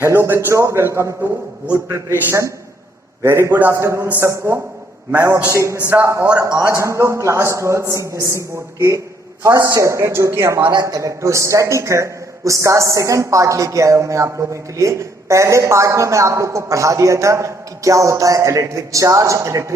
Hello बच्चों, welcome to board preparation. Very good afternoon सबको। मैं हूं अभिषेक मिश्रा और आज हम लोग क्लास 12 सीबीएसई बोर्ड के फर्स्ट चैप्टर जो कि हमारा इलेक्ट्रोस्टैटिक है उसका सेकंड पार्ट लेके आया हूं मैं आप लोगों के लिए। पहले पार्ट में मैं आप लोग को पढ़ा दिया था कि क्या होता है इलेक्ट्रिक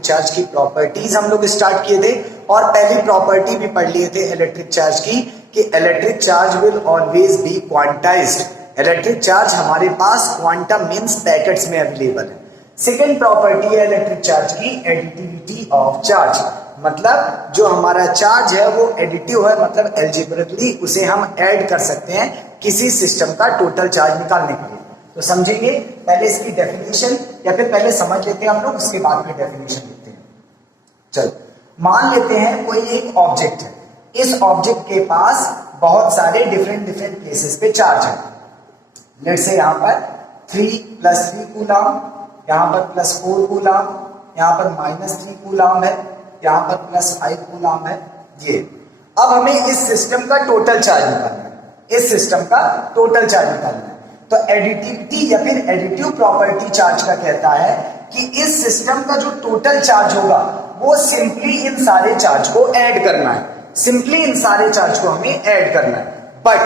चार्ज की प्रॉपर्टीज हम लोग स्टार्ट किए थे और पहली प्रॉपर्टी भी पढ़ लिए थे इलेक्ट्रिक चार्ज की कि electric charge will always be quantized. Electric charge हमारे पास क्वांटम मींस पैकेट्स में अवेलेबल है। सेकेंड प्रॉपर्टी है इलेक्ट्रिक चार्ज की एडिटिविटी ऑफ चार्ज, मतलब जो हमारा चार्ज है वो एडिटिव है, मतलब एल्जेब्रिकली उसे हम ऐड कर सकते हैं किसी सिस्टम का टोटल चार्ज निकालने के लिए। तो समझेंगे पहले इसकी डेफिनेशन या फिर पहले समझ लेते हैं हम लोग, उसके बाद में डेफिनेशन लेते हैं। चलो मान लेते हैं कोई एक ऑब्जेक्ट है, इस ऑब्जेक्ट के पास बहुत सारे डिफरेंट प्लेसेस पे चार्ज है। लेट्स से यहाँ पर 3 + 3 कूलम, यहाँ पर +4 कूलम, यहाँ पर -3 कूलम है, यहाँ पर +5 कूलम है। ये अब हमें इस सिस्टम का टोटल चार्ज निकालना है, इस सिस्टम का टोटल चार्ज निकालना है। तो एडिटिविटी या फिर एडिटिव प्रॉपर्टी चार्ज का कहता है कि इस सिस्टम का जो टोटल चार्ज होगा वो सिंपली इन सारे चार्ज को ऐड करना है, सिंपली इन सारे चार्ज को हमें ऐड करना है। बट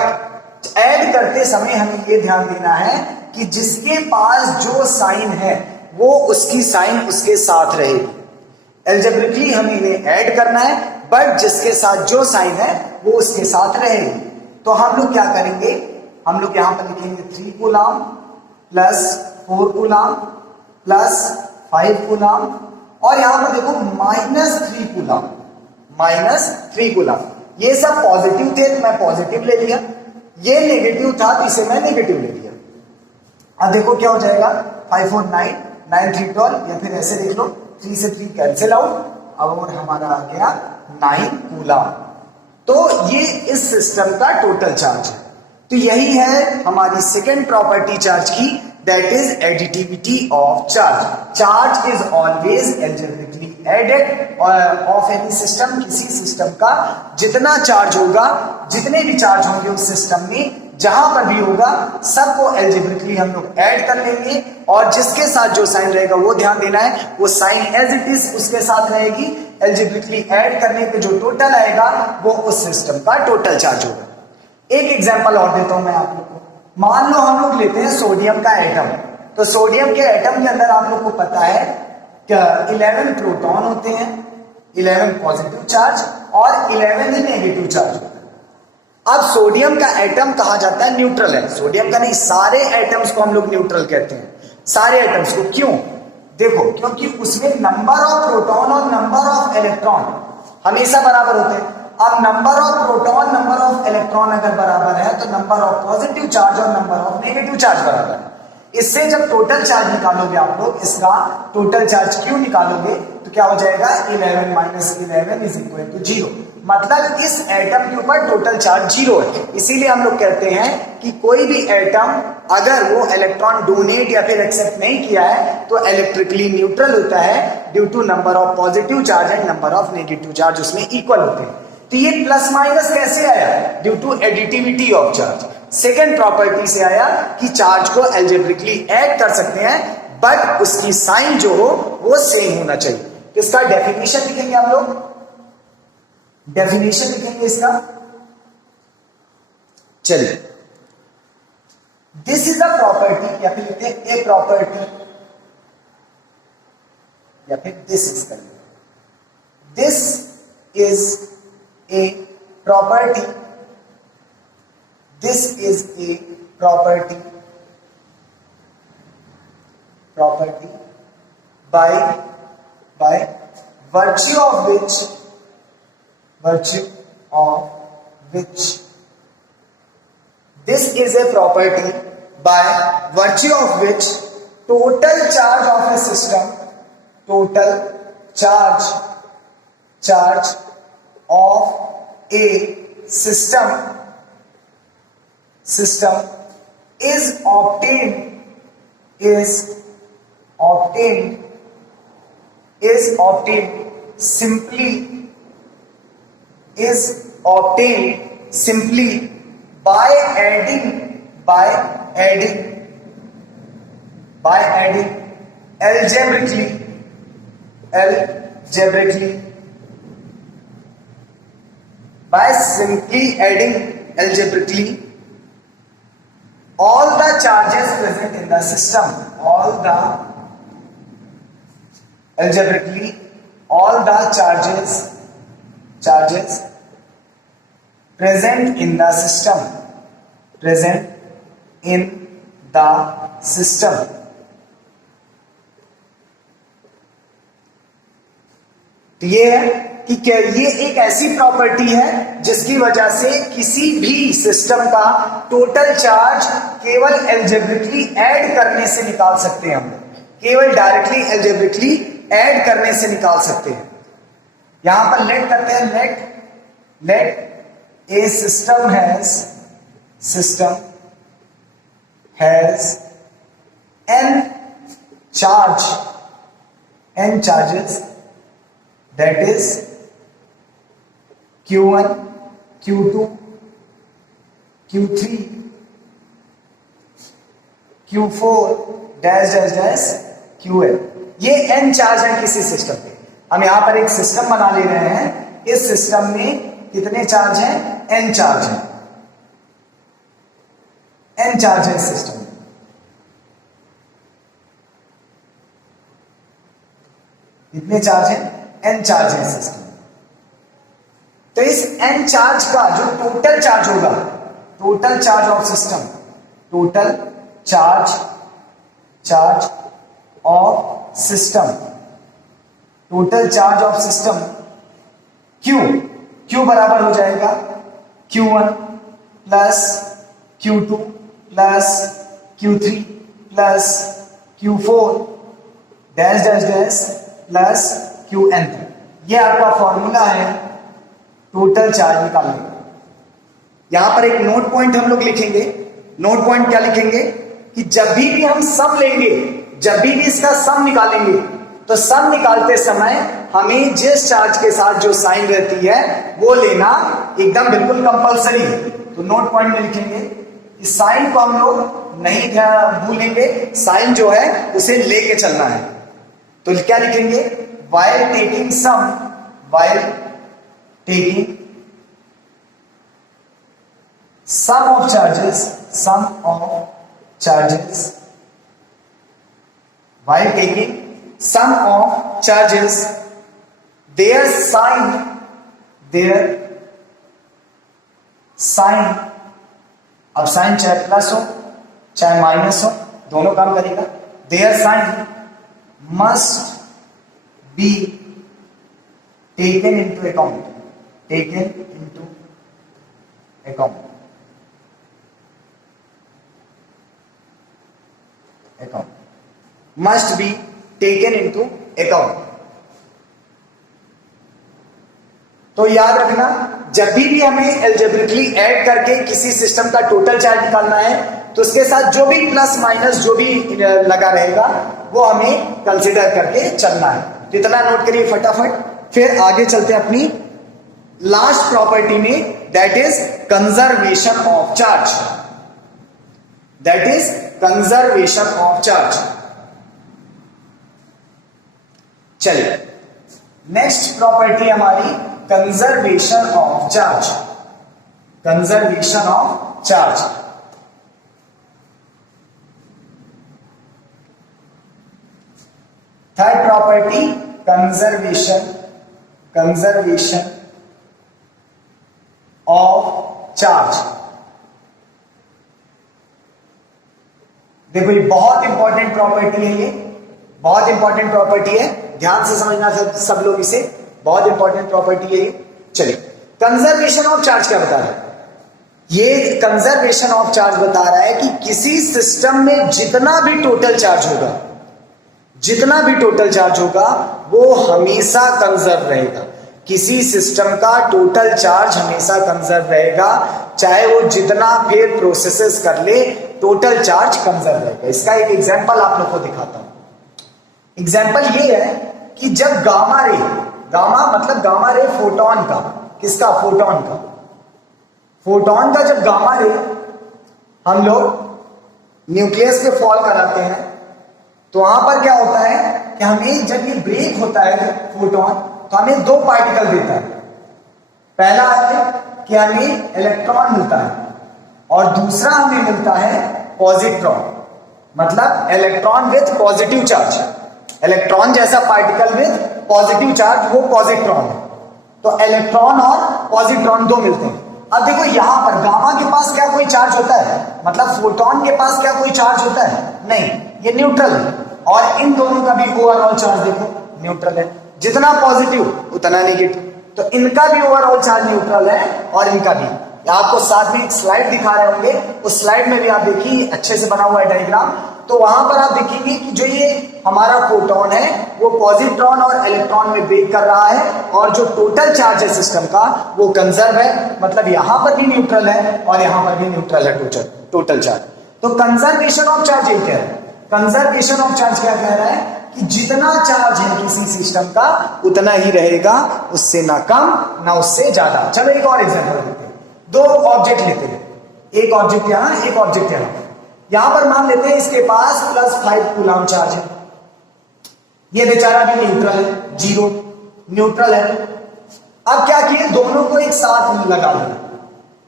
ऐड करते समय हमें यह ध्यान देना है कि जिसके पास जो साइन है वो उसकी साइन उसके साथ रहेगी। एल्जेब्रिकली हमें इन्हें ऐड करना है बट जिसके साथ जो साइन है वो उसके साथ रहेगी। तो हम लोग क्या करेंगे, हम लोग यहां पर लिखेंगे 3 कूलम +4 कूलम +5 कूलम और यहां पर देखो -3 कूलम। ये सब पॉजिटिव थे तो मैं पॉजिटिव ले लिया, ये नेगेटिव था तो इसे मैं नेगेटिव ले लिया। अब देखो क्या हो जाएगा, 5 4 9 9 3 12 या फिर ऐसे देख लो 3 से 3 कैंसिल आउट और हमारा आ गया 9 कूलम। तो ये इस सिस्टम का टोटल चार्ज है। तो यही है हमारी सेकेंड प्रॉपर्टी चार्ज की, that is additivity of charge. Charge is always algebraically added of any system. किसी सिस्टम का जितना चार्ज होगा, जितने भी चार्ज होंगे उस सिस्टम में जहां पर भी होगा सबको एल्जेब्रिकली हम लोग ऐड कर लेंगे और जिसके साथ जो साइन रहेगा वो ध्यान देना है वो साइन एज इट इज उसके साथ रहेगी। एल्जेब्रिकली ऐड करने पे जो टोटल आएगा वो उस सिस्टम का टोटल चार्ज होगा। एक एग्जांपल और देता हूं मैं आप लोग को। मान लो हम लोग लेते हैं सोडियम का एटम। तो सोडियम के एटम के अंदर आप लोग को पता है कि 11 प्रोटॉन होते हैं, 11 पॉजिटिव चार्ज और 11 ही नेगेटिव चार्ज होता है। अब सोडियम का एटम कहा जाता है न्यूट्रल है, सोडियम का नहीं, सारे एटम्स को हम लोग न्यूट्रल कहते हैं, सारे एटम्स को। क्यों? देखो क्योंकि उसमें नंबर ऑफ प्रोटॉन और नंबर ऑफ इलेक्ट्रॉन हमेशा बराबर होते हैं। अब number of proton number of electron अगर बराबर है तो नंबर ऑफ पॉजिटिव चार्ज और नंबर ऑफ नेगेटिव चार्ज बराबर है। इससे जब टोटल चार्ज निकालोगे आप लोग, इसका टोटल चार्ज क्यों निकालोगे तो क्या हो जाएगा, 11 - 11 = 0। मतलब इस एटम के ऊपर टोटल चार्ज 0 है। इसीलिए हम लोग कहते हैं कि कोई भी एटम अगर वो इलेक्ट्रॉन डोनेट या फिर एक्सेप्ट नहीं किया है तो इलेक्ट्रिकली न्यूट्रल होता है due to number of positive charge and number of negative charge उसमें इक्वल होते हैं। तो ये प्लस माइनस कैसे आया, due to additivity of charge. Second property से आया कि चार्ज को एल्जेब्रिकली ऐड कर सकते हैं बट उसकी साइन जो हो वो सेम होना चाहिए। इसका डेफिनेशन लिखेंगे हम लोग, डेफिनेशन लिखेंगे इसका। चलिए, दिस इज अ प्रॉपर्टी या फिर लिखते हैं ए प्रॉपर्टी या फिर दिस इज करेंगे, this is a property, this is a property by virtue of which this is a property by virtue of which total charge of a system, total charge of a system is obtained simply by adding by adding algebraically by simply adding algebraically all the charges present in the system, all the charges present in the system. तो ये है कि क्या ये एक ऐसी property है जिसकी वजह से किसी भी सिस्टम का टोटल चार्ज केवल एल्जेब्रिकली ऐड करने से निकाल सकते हैं। हम केवल डायरेक्टली एल्जेब्रिकली ऐड करने से निकाल सकते हैं। यहां पर लेट करते हैं, let a system has n charges, that is Q1, Q2, Q3, Q4 dash dash dash Qn। ये n चार्ज है किसी सिस्टम पे। हम यहां पर एक सिस्टम बना ले रहे हैं, इस सिस्टम में कितने चार्ज हैं? n चार्ज है, n चार्ज है इस सिस्टम में। कितने चार्ज है? n चार्ज है सिस्टम। तो इस n चार्ज का जो टोटल चार्ज होगा, total charge of system, total charge of system, total charge of system Q बराबर हो जाएगा Q1 plus Q2 plus Q3 plus Q4 dash dash dash plus Qn। ये आपका फॉर्मूला है टोटल चार्ज निकालने का। यहां पर एक नोट पॉइंट हम लोग लिखेंगे। नोट पॉइंट क्या लिखेंगे कि जब भी हम सम लेंगे, जब भी इसका सम निकालेंगे, तो सम निकालते समय हमें जिस चार्ज के साथ जो साइन रहती है वो लेना एकदम बिल्कुल कंपलसरी है। तो नोट पॉइंट में लिखेंगे कि साइन को हम लोग नहीं भूलेंगे, साइन जो है उसे लेके चलना है। तो क्या लिखेंगे? while taking sum of charges, while taking sum of charges, their sign, अब साइन चाहे प्लस हो चाहे माइनस हो, दोनों काम करेगा। their sign must be taken into account, must be taken into account। तो याद रखना, जब भी हमें एल्जेब्रिकली ऐड करके किसी सिस्टम का टोटल चार्ज निकालना है तो उसके साथ जो भी प्लस माइनस जो भी लगा रहेगा वो हमें कंसीडर करके चलना है। तो इतना नोट करिए फटाफट, फिर आगे चलते हैं अपनी लास्ट प्रॉपर्टी में, that is conservation of charge. चलिए नेक्स्ट प्रॉपर्टी हमारी conservation of charge. Third property conservation of charge. देखो ये बहुत इंपॉर्टेंट प्रॉपर्टी है, ये बहुत इंपॉर्टेंट प्रॉपर्टी है, ध्यान से समझना सब लोग इसे, बहुत इंपॉर्टेंट प्रॉपर्टी है ये। चलिए कंजर्वेशन ऑफ चार्ज क्या बता रहा है? ये कंजर्वेशन ऑफ चार्ज बता रहा है कि किसी सिस्टम में जितना भी टोटल चार्ज होगा वो हमेशा कंजर्व रहेगा। किसी सिस्टम का टोटल चार्ज हमेशा कंजर्व रहेगा, चाहे वो जितना फिर प्रोसेसेस कर ले, टोटल चार्ज कंजर्व रहेगा। इसका एक एग्जांपल आप लोग को दिखाता हूं। एग्जांपल ये है कि जब गामा रे फोटोन का, किसका? फोटोन का जब गामा रे हम लोग न्यूक्लियस पे फॉल कराते हैं तो वहां पर क्या होता है कि हमें जब ये ब्रेक होता है फोटोन तो हमें दो पार्टिकल देता है। पहला है कि हमें इलेक्ट्रॉन मिलता है और दूसरा हमें मिलता है पॉजिट्रॉन, मतलब electron with positive charge. Electron जैसा पार्टिकल विथ पॉजिटिव चार्ज वो पॉजिट्रॉन है। तो इलेक्ट्रॉन और पॉजिट्रॉन दो मिलते हैं। अब देखो यहां पर गामा के पास क्या कोई चार्ज होता है, मतलब फोटोन के पास क्या कोई चार्ज होता है? नहीं, ये न्यूट्रल है। और इन दोनों का भी ओवरऑल चार्ज देखो न्यूट्रल है, जितना पॉजिटिव उतना नेगेटिव। तो इनका भी ओवरऑल चार्ज न्यूट्रल है और इनका भी। आपको साथ में एक स्लाइड दिखा रहे होंगे, उस स्लाइड में भी आप देखिए अच्छे से बना हुआ है डायग्राम। तो वहां पर आप देखेंगे कि जो ये हमारा फोटोन है वो पॉजिट्रॉन और इलेक्ट्रॉन में ब्रेक कर रहा है और जो टोटल चार्ज है सिस्टम का वो कंजर्व है, मतलब यहां पर भी न्यूट्रल है और यहां पर भी न्यूट्रल है टोटल चार्ज। तो कंजर्वेशन ऑफ चार्ज ये कह रहा है। कंजर्वेशन ऑफ चार्ज क्या कह रहा है कि जितना चार्ज है किसी सिस्टम का उतना ही रहेगा, उससे ना कम ना उससे ज्यादा। चलो एक और एग्जांपल देते हैं। दो ऑब्जेक्ट लेते हैं, एक ऑब्जेक्ट यहां एक ऑब्जेक्ट यहां। यहां पर मान लेते हैं इसके पास +5 कूलम चार्ज है, ये बेचारा भी न्यूट्रल है, 0 न्यूट्रल है। अब क्या किए, दोनों को एक साथ लगा दिया,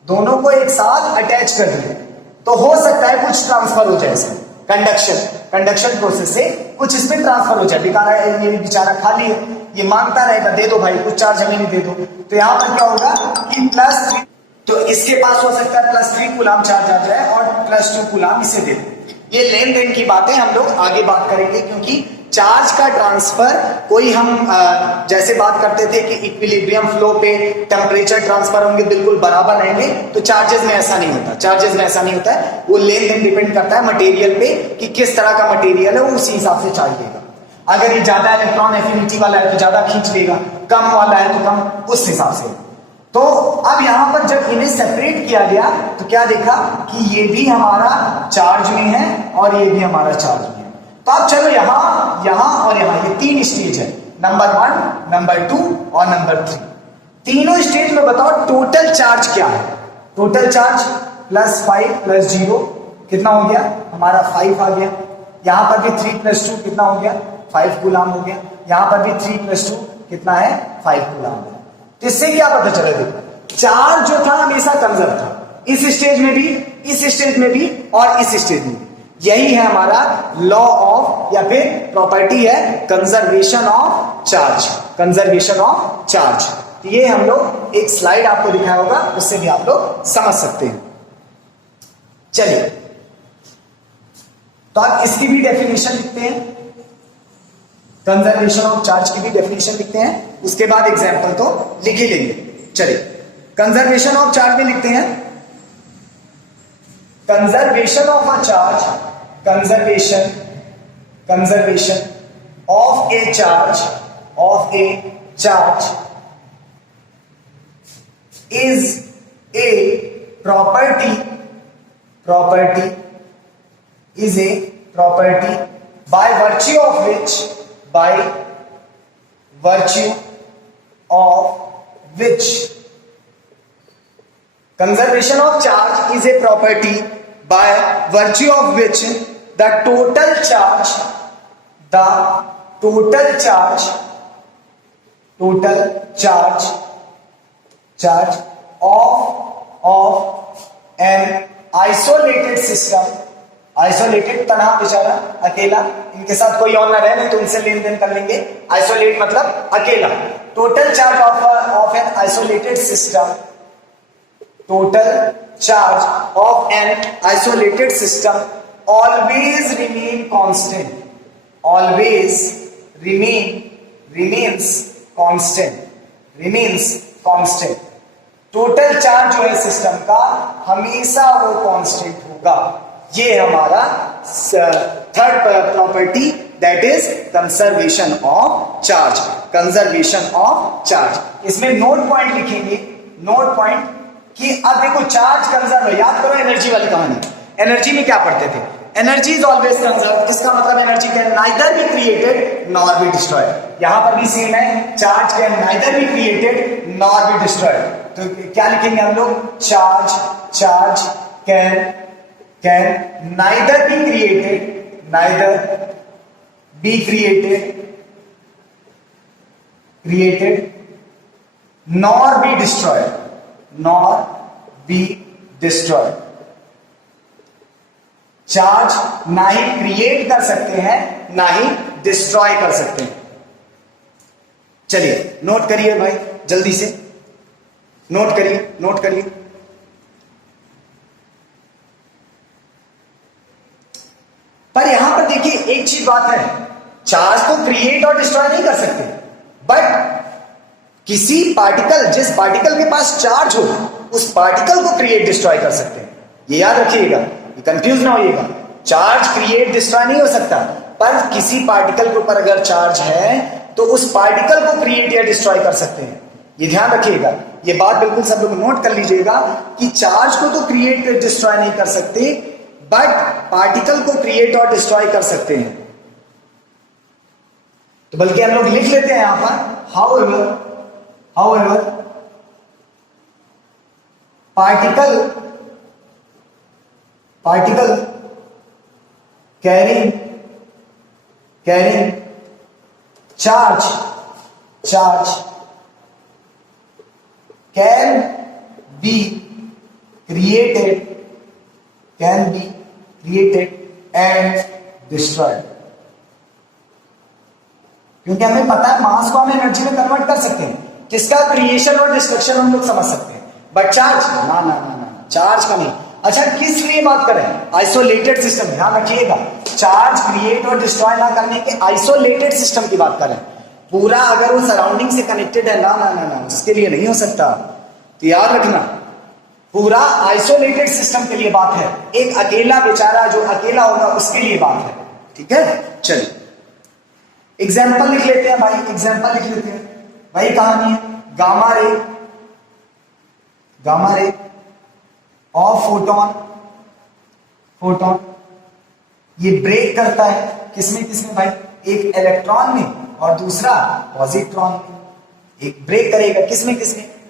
दोनों को एक साथ अटैच कर दिए, तो हो सकता है कुछ ट्रांसफर हो जाए इसमें, कंडक्शन प्रोसेस से कुछ इसमें ट्रांसफर हो जाए। ये बेचारा खाली है, ये मांगता रहेगा दे दो भाई कुछ चार्ज हमें नहीं दे दो। तो यहां पर क्या होगा कि +3, तो इसके पास हो सकता है +3 कूलम चार्ज आ जाए और +2 कूलम इसे दे दो। ये लेन देन की बातें हम लोग आगे बात करेंगे, क्योंकि चार्ज का ट्रांसफर कोई हम जैसे बात करते थे कि इक्विलिब्रियम फ्लो पे टेम्परेचर ट्रांसफर होंगे बिल्कुल बराबर रहेंगे, तो चार्जेस में ऐसा नहीं होता। चार्जेस में ऐसा नहीं होता है, वो लेन देन डिपेंड करता है मटेरियल पे कि किस तरह का मटेरियल है, वो उसी हिसाब से चार्ज देगा। अगर ये ज्यादा इलेक्ट्रॉन एफिनिटी वाला है तो ज्यादा खींच लेगा, कम वाला है तो कम, उस हिसाब से। तो अब यहां पर जब इन्हें सेपरेट किया गया तो क्या देखा कि ये भी हमारा चार्ज में है और ये भी हमारा चार्ज में है। तो अब चलो यहां और यहां ये 3 स्टेज है, नंबर 1, नंबर 2 और नंबर 3। तीनों स्टेज में बताओ टोटल चार्ज क्या है। टोटल चार्ज +5 + 0 कितना हो गया हमारा 5 आ गया। यहां पर भी 3 + 2 कितना हो गया 5 कूलम हो गया। यहां पर भी 3 + 2 कितना है 5 कूलम है। तो इससे क्या पता चला, देखो चार्ज जो था हमेशा कंजर्व था, इस स्टेज में भी, इस स्टेज में भी और इस स्टेज में भी। यही है हमारा लॉ ऑफ या फिर प्रॉपर्टी है conservation of charge, conservation of charge. तो ये हम लोग एक स्लाइड आपको दिखाया होगा, उससे भी आप लोग समझ सकते हैं। चलिए तो आप इसकी भी डेफिनेशन लिखते हैं, कंजर्वेशन ऑफ चार्ज की भी डेफिनेशन लिखते हैं, उसके बाद एग्जांपल तो लिख ही लेंगे। चलिए कंजर्वेशन ऑफ चार्ज में लिखते हैं, conservation of a charge, conservation of A charge is a property by virtue of which conservation of charge is a property by virtue of which the total charge of an isolated system, isolated तनहा बेचारा अकेला, इनके साथ कोई और ना रहे नहीं तो उनसे लेन देन कर लेंगे। आइसोलेट मतलब अकेला। Total charge of an isolated system, total charge of an isolated system always remain constant, always remains constant। Total charge जो है सिस्टम का हमेशा वो कांस्टेंट होगा। ये हमारा third property, that is conservation of charge, conservation of charge. इसमें note point लिखेंगे, नोट पॉइंट कि अब देखो चार्ज कंजर्व है। याद करो एनर्जी वाली कहानी, एनर्जी में क्या पढ़ते थे, एनर्जी इज ऑलवेज कंजर्व। इसका मतलब energy can neither be created nor be destroyed. यहां पर भी सेम है, charge can neither be created nor be destroyed. तो क्या लिखेंगे हम लोग, charge can neither be created be created nor be destroyed. Charge ना ही क्रिएट कर सकते हैं ना ही डिस्ट्रॉय कर सकते हैं। चलिए नोट करिए भाई, जल्दी से नोट करिए। पर यहां पर देखिए एक चीज बात है, चार्ज को क्रिएट और डिस्ट्रॉय नहीं कर सकते, बट किसी पार्टिकल, जिस पार्टिकल के पास चार्ज हो उस पार्टिकल को क्रिएट डिस्ट्रॉय कर सकते हैं। ये याद रखिएगा, ये कंफ्यूज ना होइएगा। चार्ज क्रिएट डिस्ट्रॉय नहीं हो सकता, पर किसी पार्टिकल के ऊपर अगर चार्ज है तो उस पार्टिकल को क्रिएट या डिस्ट्रॉय कर सकते हैं। ये ध्यान रखिएगा, ये बात बिल्कुल सब लोग नोट कर लीजिएगा कि चार्ज को तो क्रिएट या डिस्ट्रॉय नहीं कर सकते, बट पार्टिकल को क्रिएट और डिस्ट्रॉय कर सकते हैं। तो बल्कि हम लोग लिख लेते हैं यहां पर, however particle carrying charge can be created and destroyed. क्योंकि हमें पता है मास को हम एनर्जी में कन्वर्ट कर सकते हैं, किसका क्रिएशन और डिस्ट्रक्शन हम लोग समझ सकते हैं, बट चार्ज ना, चार्ज का नहीं। अच्छा किस लिए बात करें? आइसोलेटेड सिस्टम, ध्यान रखिएगा, चार्ज क्रिएट और डिस्ट्रॉय ना करने के आइसोलेटेड सिस्टम की बात करें। पूरा अगर वो सराउंडिंग से कनेक्टेड है, ना, उसके लिए नहीं हो सकता। तो याद रखना, पूरा आइसोलेटेड सिस्टम के लिए बात है, एक अकेला बेचारा जो अकेला होगा उसके लिए बात है। ठीक है, चलिए एग्जाम्पल लिख लेते हैं भाई, वही कहानी है। गामा रे ऑफ फोटोन ये ब्रेक करता है किसमें भाई? एक इलेक्ट्रॉन में और दूसरा पॉजिट्रॉन में। एक ब्रेक करेगा किसमें?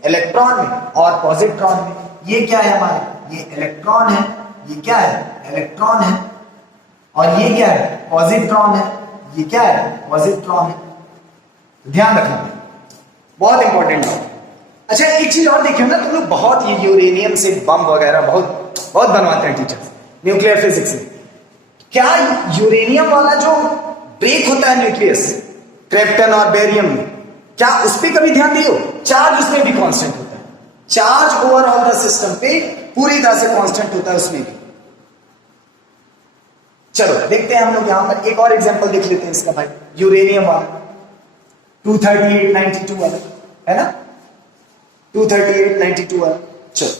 इलेक्ट्रॉन में और पॉजिट्रॉन में। ये क्या है हमारा? ये इलेक्ट्रॉन है, ये क्या है? इलेक्ट्रॉन है, और ये क्या है? पॉजिट्रॉन है, ये क्या है? पॉजिट्रॉन है। ध्यान रखना, बहुत इंपॉर्टेंट है। अच्छा एक चीज और देखिए ना, तुम लोग बहुत ये यूरेनियम से बम वगैरह बहुत बनवाते हैं टीचर्स न्यूक्लियर फिजिक्स में। क्या यूरेनियम वाला जो ब्रेक होता है न्यूक्लियस, क्रिप्टन और बेरियम में, क्या उस पर कभी ध्यान दियो? चार्ज उसमें भी कांस्टेंट होता है, चार्ज ओवरऑल द सिस्टम पे पूरी तरह से कांस्टेंट होता है उसमें भी। चलो देखते हैं हम लोग यहां पर एक और एग्जांपल देख लेते हैं इसका भाई, यूरेनियम वाला 23892 वाला है ना, 23892 वाला। चलो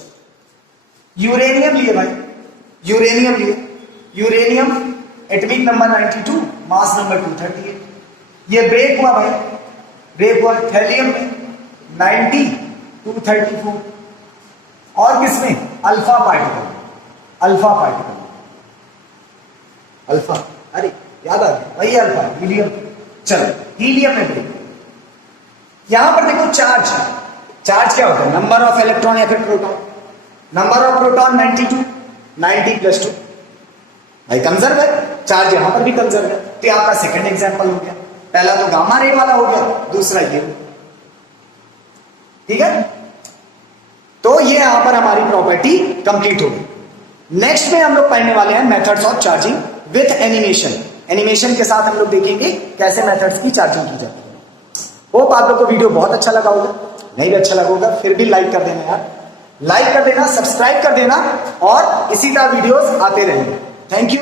यूरेनियम लिए भाई, uranium atomic number 92, mass number 238। ये ब्रेक हुआ भाई, थैलियम में 90 234, और किसमें? अल्फा पार्टिकल, अल्फा, अरे याद आ गया वही अल्फा, हीलियम। चलो हीलियम में ब्रेक। यहां पर देखो चार्ज क्या होता है? नंबर ऑफ इलेक्ट्रॉन या फिर प्रोटॉन। नंबर ऑफ प्रोटॉन 92, 90 + 2 भाई कंजर्व है, चार्ज यहां पर भी कंजर्व है। तो आपका सेकंड एग्जांपल हो गया, पहला तो गामा रे वाला हो गया, दूसरा ये। ठीक है, तो ये यहां पर हमारी प्रॉपर्टी कंप्लीट होगी। नेक्स्ट में हम लोग पढ़ने वाले हैं methods of charging with animation के साथ हम लोग देखेंगे कैसे मेथड्स की चार्जिंग की जाती है। होप आप लोग को वीडियो बहुत अच्छा लगा होगा, नहीं भी अच्छा लगा होगा फिर भी लाइक कर देना यार, लाइक कर देना, सब्सक्राइब कर देना, और इसी तरह वीडियोस आते रहेंगे। Thank you.